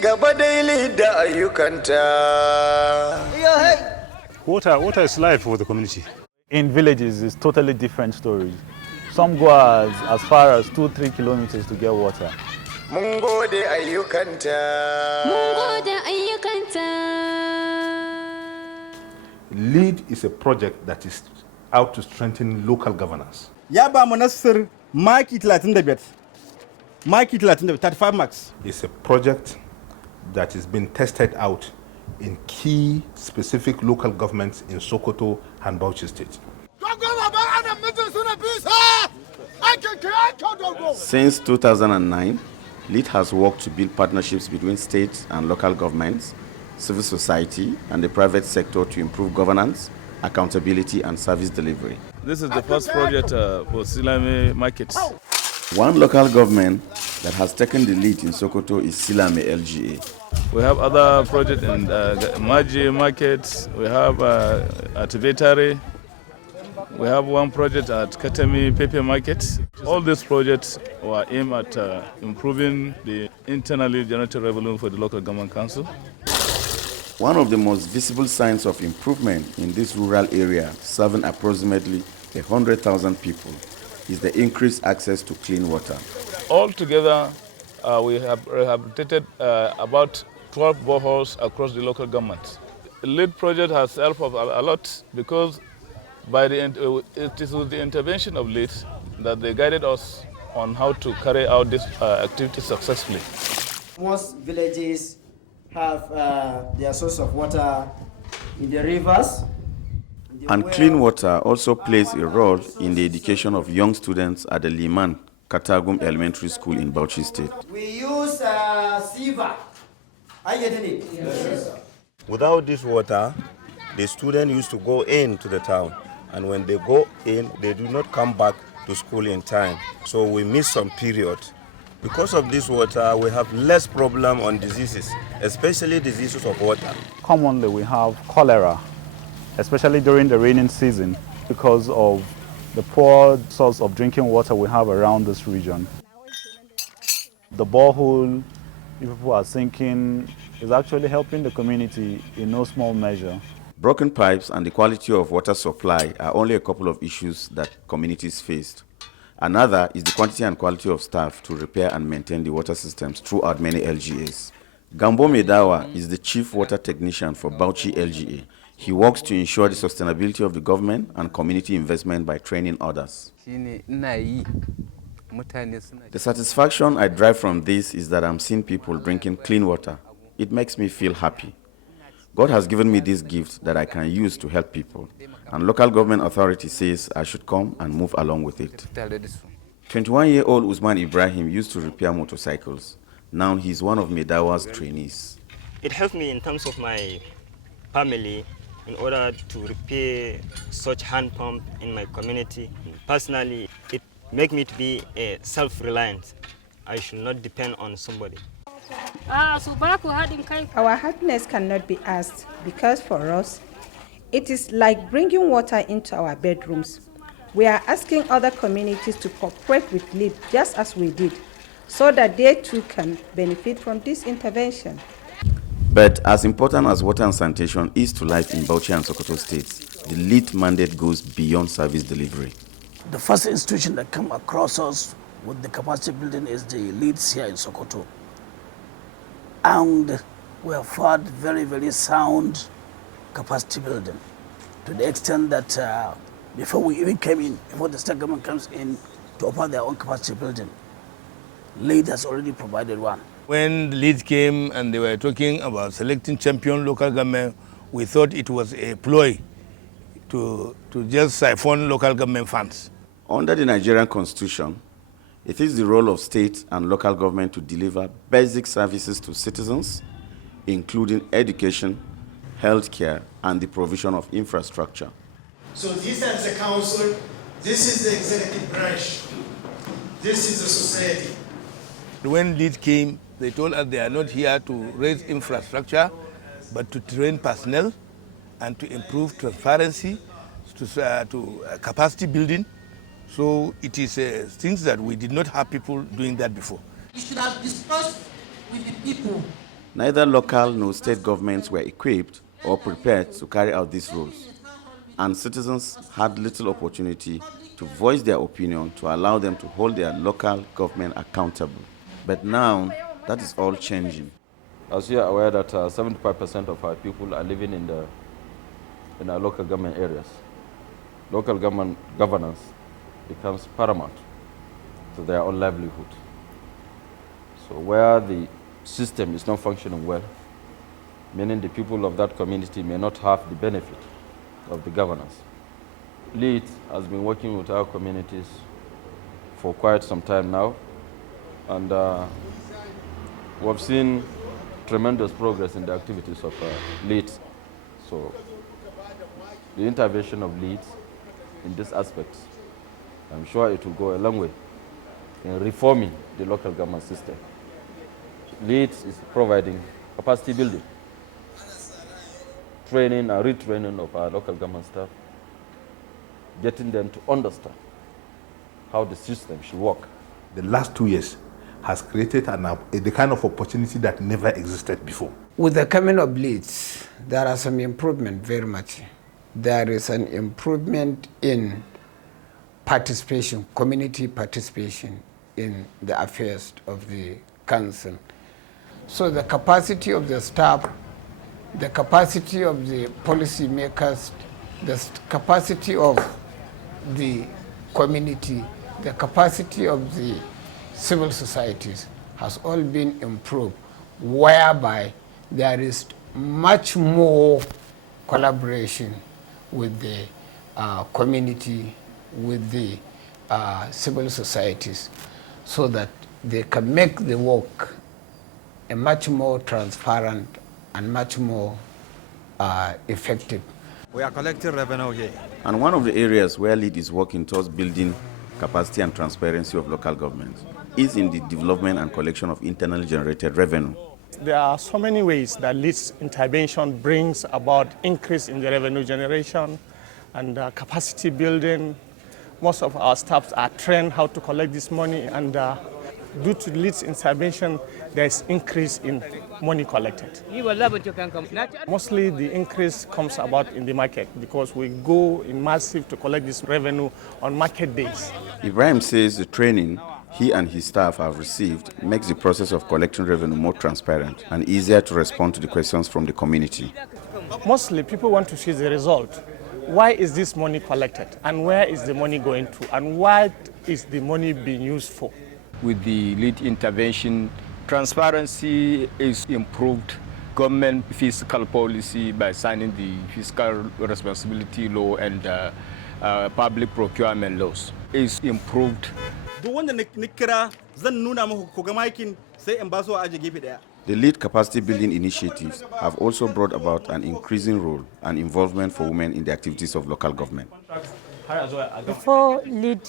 Gabadai lida ayyukanta. Water is life for the community. In villages, it's totally different stories. Some go as far as 2-3 kilometers to get water. Mungo de ayyukanta. LEAD is a project that is out to strengthen local governance. Ya ba mu Nasir maki 35. Maki 35 marks. It's a project that is being tested out in key specific local governments in Sokoto and Bauchi State. Since 2009, LEAD has worked to build partnerships between states and local governments, civil society, and the private sector to improve governance, accountability, and service delivery. This is the first project for Silame markets. One local government that has taken the lead in Sokoto is Silame LGA. We have other projects in Maji markets, we have at Vetari, we have one project at Katami Pepe market. All these projects were aimed at improving the internally generated revenue for the local government council. One of the most visible signs of improvement in this rural area, serving approximately 100,000 people, is the increased access to clean water. Altogether, we have rehabilitated about 12 boreholes across the local government. The LEAD project has helped a lot because it is with the intervention of LEAD that they guided us on how to carry out this activity successfully. Most villages have their source of water in the rivers. And clean water also plays a role in the education of young students at the Liman Katagum Elementary School in Bauchi State. We use sieva. Are you getting it? Yes. Without this water, the students used to go into the town. And when they go in, they do not come back to school in time. So we miss some period. Because of this water, we have less problem on diseases, especially diseases of water. Commonly, we have cholera, especially during the raining season, because of the poor source of drinking water we have around this region. The borehole people are sinking is actually helping the community in no small measure. Broken pipes and the quality of water supply are only a couple of issues that communities faced. Another is the quantity and quality of staff to repair and maintain the water systems throughout many LGAs. Gambo Medawa is the chief water technician for Bauchi LGA. He works to ensure the sustainability of the government and community investment by training others. The satisfaction I derive from this is that I'm seeing people drinking clean water. It makes me feel happy. God has given me this gift that I can use to help people, and local government authority says I should come and move along with it. 21-year-old Usman Ibrahim used to repair motorcycles. Now he's one of Medawa's trainees. It helped me in terms of my family in order to repair such hand pump in my community. Personally, it makes me to be self-reliant. I should not depend on somebody. Our happiness cannot be asked because for us, it is like bringing water into our bedrooms. We are asking other communities to cooperate with LEAD just as we did, so that they too can benefit from this intervention. But as important as water and sanitation is to life in Bauchi and Sokoto states, the LEAD mandate goes beyond service delivery. The first institution that came across us with the capacity building is the LEADs here in Sokoto. And we have had very, very sound capacity building to the extent that before we even came in, before the state government comes in to open their own capacity building, LEAD has already provided one. When the LEAD came and they were talking about selecting champion local government, we thought it was a ploy to just siphon local government funds. Under the Nigerian Constitution, it is the role of state and local government to deliver basic services to citizens, including education, healthcare, and the provision of infrastructure. So this is the council, this is the executive branch, this is the society. When LEAD came, they told us they are not here to raise infrastructure, but to train personnel and to improve transparency, to capacity building, So it is things that we did not have people doing that before. You should have discussed with the people. Neither local nor state governments were equipped or prepared to carry out these roles, and citizens had little opportunity to voice their opinion to allow them to hold their local government accountable. But now, that is all changing. As you are aware that 75% of our people are living in our local government areas. Local government governance becomes paramount to their own livelihood. So where the system is not functioning well, meaning the people of that community may not have the benefit of the governance. LEAD has been working with our communities for quite some time now, and we've seen tremendous progress in the activities of LEAD. So the intervention of LEAD in this aspect, I'm sure it will go a long way in reforming the local government system. LEAD is providing capacity building, training and retraining of our local government staff, getting them to understand how the system should work. The last 2 years has created the kind of opportunity that never existed before. With the coming of LEADs, there are some improvement very much. There is an improvement in participation, community participation in the affairs of the council. So the capacity of the staff, the capacity of the policy makers, the capacity of the community, the capacity of the civil societies has all been improved, whereby there is much more collaboration with the community, with the civil societies, so that they can make the work a much more transparent and much more effective. We are collecting revenue here. And one of the areas where LEAD is working towards building capacity and transparency of local governments is in the development and collection of internally generated revenue. There are so many ways that LEAD's intervention brings about increase in the revenue generation and capacity building. Most of our staffs are trained how to collect this money, and due to LEAD's intervention, there is increase in money collected. Mostly the increase comes about in the market because we go in massive to collect this revenue on market days. Ibrahim says the training he and his staff have received makes the process of collecting revenue more transparent and easier to respond to the questions from the community. Mostly people want to see the result. Why is this money collected, and where is the money going to, and what is the money being used for? With the LEAD intervention, transparency is improved. Government fiscal policy by signing the fiscal responsibility law and public procurement laws is improved. The LEAD capacity building initiatives have also brought about an increasing role and involvement for women in the activities of local government. Before LEAD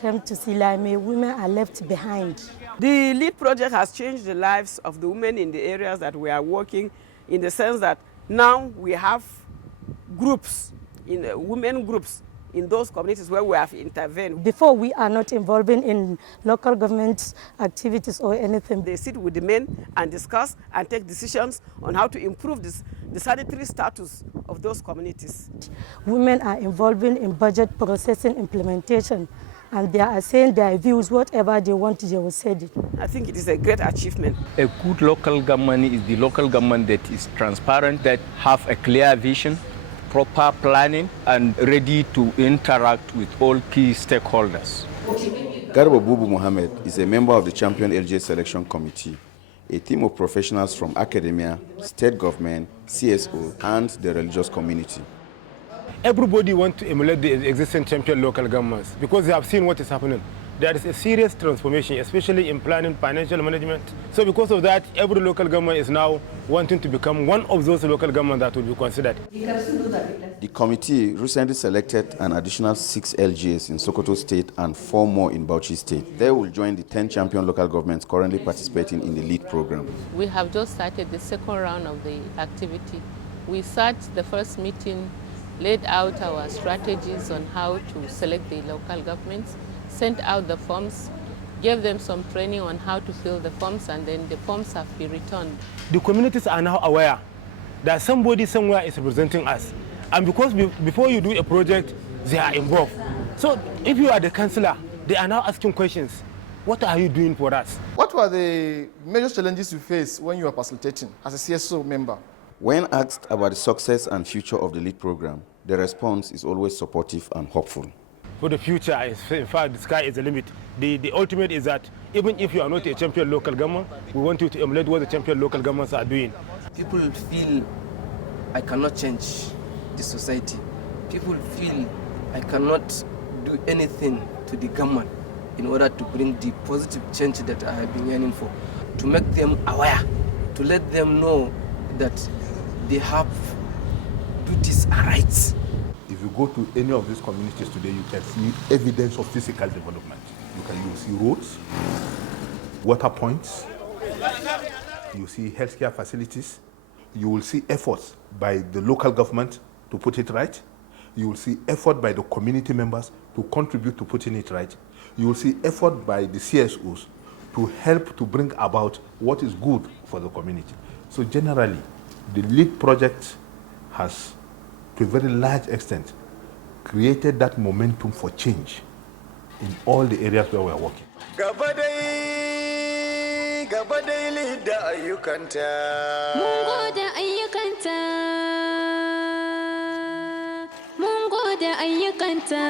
came to Silame, women are left behind. The LEAD project has changed the lives of the women in the areas that we are working, in the sense that now we have groups, women groups, in those communities where we have intervened. Before, we are not involving in local government activities or anything. They sit with the men and discuss and take decisions on how to improve the sanitary status of those communities. Women are involving in budget processing implementation, and they are saying their views, whatever they want, they will say it. I think it is a great achievement. A good local government is the local government that is transparent, that have a clear vision, proper planning, and ready to interact with all key stakeholders. Garba Bubu Mohammed is a member of the Champion LGA Selection Committee, a team of professionals from academia, state government, CSO, and the religious community. Everybody wants to emulate the existing champion local governments because they have seen what is happening. There is a serious transformation, especially in planning, financial management. So because of that, every local government is now wanting to become one of those local governments that will be considered. The committee recently selected an additional 6 LGAs in Sokoto State and 4 more in Bauchi State. They will join the 10 champion local governments currently participating in the LEAD program. We have just started the second round of the activity. We sat the first meeting laid out our strategies on how to select the local governments, sent out the forms, gave them some training on how to fill the forms, and then the forms have been returned. The communities are now aware that somebody somewhere is representing us. And because before you do a project, they are involved. So if you are the councillor, they are now asking questions. What are you doing for us? What were the major challenges you faced when you were facilitating as a CSO member? When asked about the success and future of the LEAD program, the response is always supportive and hopeful. For the future, in fact, the sky is the limit. The ultimate is that even if you are not a champion local government, we want you to emulate what the champion local governments are doing. People feel I cannot change the society. People feel I cannot do anything to the government in order to bring the positive change that I have been yearning for. To make them aware, to let them know that they have duties and rights. If you go to any of these communities today, you can see evidence of physical development. You see roads, water points, you see healthcare facilities, you will see efforts by the local government to put it right, you will see effort by the community members to contribute to putting it right, you will see effort by the CSOs to help to bring about what is good for the community. So generally, the LEAD project has, to a very large extent, created that momentum for change in all the areas where we are working. Gaba dai LEAD da ayyukanta. Mun gode ayyukanta. Mun gode ayyukanta.